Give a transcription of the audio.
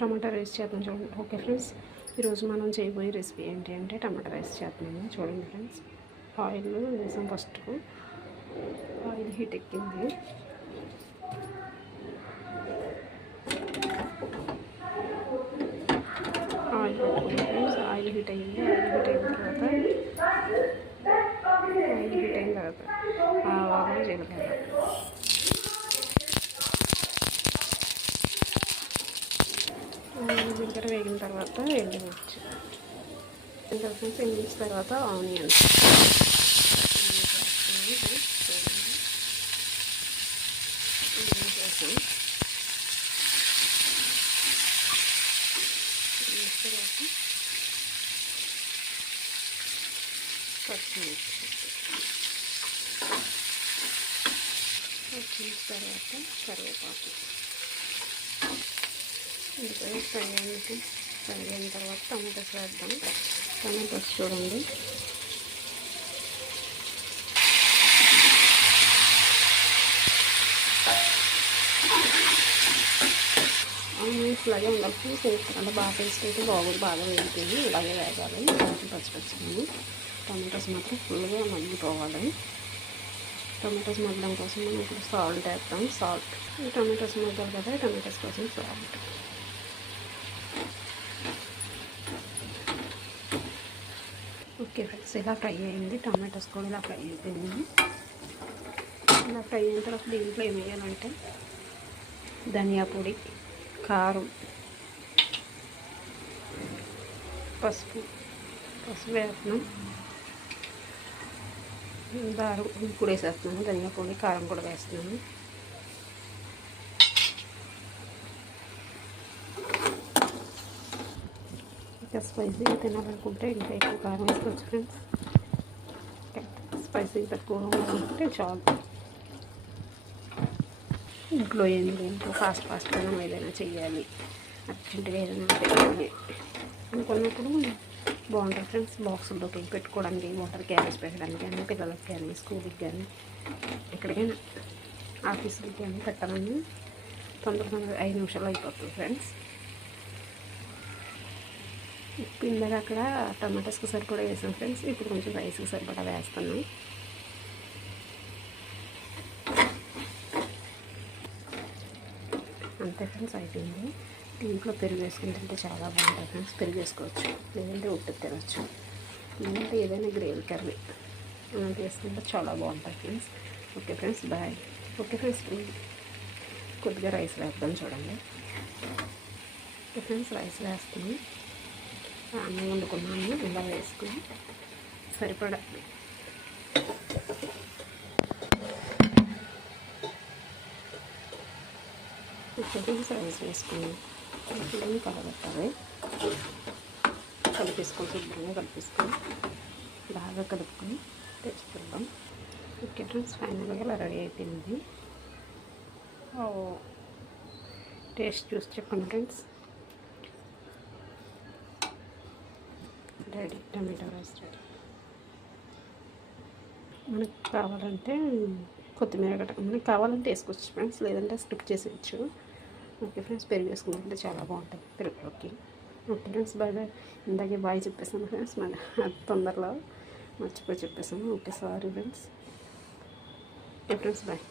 టమాటా rice చేద్దాం చూడండి. Okay friends, ఈరోజు మనం చేయబోయే రెసిపీ ఏంటి అంటే టమాటా రైస్ చేద్దాము చూడండి ఫ్రెండ్స్. ఆయిల్ వేసాం. ఫస్ట్ ఆయిల్ హీట్ ఎక్కింది. ఆయిల్ పెట్టుకున్నాం ఫ్రెండ్స్. ఆయిల్ హీట్ అయిన తర్వాత ఆవాలు జీలకర్ర వేగిన తర్వాత ఎండుమిర్చి ఎండిన తర్వాత ఆనియన్స్ పచ్చిమిర్చి తర్వాత కరివేపాకు ఫ్రై అయిన తర్వాత టమాటోస్ వేద్దాం. టమాటోస్ చూడండి ఆనియన్స్ ఇలాగే ఉండాలి. అంటే బాగా టేస్ట్ అయితే బాగుంది. బాగా వేగిపోయి ఇలాగే వేగాలి. కొంచెం పచ్చిపచ్చిగా టమాటోస్ మాత్రం ఫుల్గా మగ్గిపోవాలి. టమాటోస్ మగ్గడం కోసం మనం ఇప్పుడు సాల్ట్ వేద్దాం. సాల్ట్ టమాటోస్ మగ్గాలి కదా, టమాటోస్ కోసం సాల్ట్. ఓకే ఫ్రెండ్స్, ఇలా ఫ్రై అయింది. టమాటోస్ కూడా ఇలా ఫ్రై అయిపోయింది. ఇలా ఫ్రై అయిన తర్వాత దీంట్లో ఏం వేయాలంటే ధనియా పొడి, కారం, పసుపు వేస్తున్నాం. ఇప్పుడు వేసేస్తున్నాను. ధనియా పొడి, కారం కూడా వేస్తున్నాను. ఇంకా స్పైసీగా తినాలనుకుంటే ఇంకా ఎక్కువ కారం వేసుకోవచ్చు ఫ్రెండ్స్. స్పైసీ తక్కువగా ఉండాలంటే చాలు. ఇంట్లో ఏంటో ఫాస్ట్గా ఏదైనా చెయ్యాలి, అర్జెంటుగా ఏదైనా చేయాలి అనుకున్నప్పుడు బాగుంటుంది ఫ్రెండ్స్. బాక్సుల్లోకి పెట్టుకోవడానికి, వాటర్ క్యారేజ్ పెట్టడానికి కానీ, పిల్లలకి కానీ, స్కూల్కి కానీ, ఎక్కడికైనా ఆఫీసులకి కానీ పెట్టాలని తొందరగా 5 నిమిషాలు అయిపోతుంది ఫ్రెండ్స్. ఉప్పు ఇందాక అక్కడ టమాటాస్కి సరిపడా వేసాం ఫ్రెండ్స్. ఇప్పుడు కొంచెం రైస్కి సరిపడా వేస్తాను. అంతే ఫ్రెండ్స్, అయిపోయింది. దీంట్లో పెరుగు వేసుకుని తింటే చాలా బాగుంటుంది ఫ్రెండ్స్. పెరుగు వేసుకోవచ్చు, లేదంటే ఉట్టు తినచ్చు, లేదంటే ఏదైనా గ్రేవీ కర్రీ అలాంటి వేసుకుంటే చాలా బాగుంటుంది friends. Okay friends, bye. Okay friends, కొద్దిగా రైస్ వేద్దాం చూడండి. ఓకే ఫ్రెండ్స్, రైస్ వేస్తాను. అన్నం వండుకున్నాను. ఇలా వేసుకుని సరిపడా రైస్ వేసుకుని కలగట్టాలి. శుభ్రంగా కలిపేసుకొని బాగా కలుపుకొని తెచ్చుకుందాం. ఓకే ఫ్రెండ్స్, ఫైనల్గా ఇలా రెడీ అయిపోయింది. టేస్ట్ చూసి చెప్పండి friends. Ready, tomato rice ready. మనకు కావాలంటే కొత్తిమీర గట్ట మనకి కావాలంటే వేసుకోవచ్చు ఫ్రెండ్స్, లేదంటే స్కిప్ చేసేయచ్చు. ఓకే ఫ్రెండ్స్, పెరుగు వేసుకుంటే చాలా బాగుంటుంది పెరుగులోకి. Okay friends, bye bye. ఇందాకే బాయ్ చెప్పేసాను ఫ్రెండ్స్, మన తొందరలో మర్చిపోయి చెప్పేసాను. Okay, sorry friends. Okay friends, bye.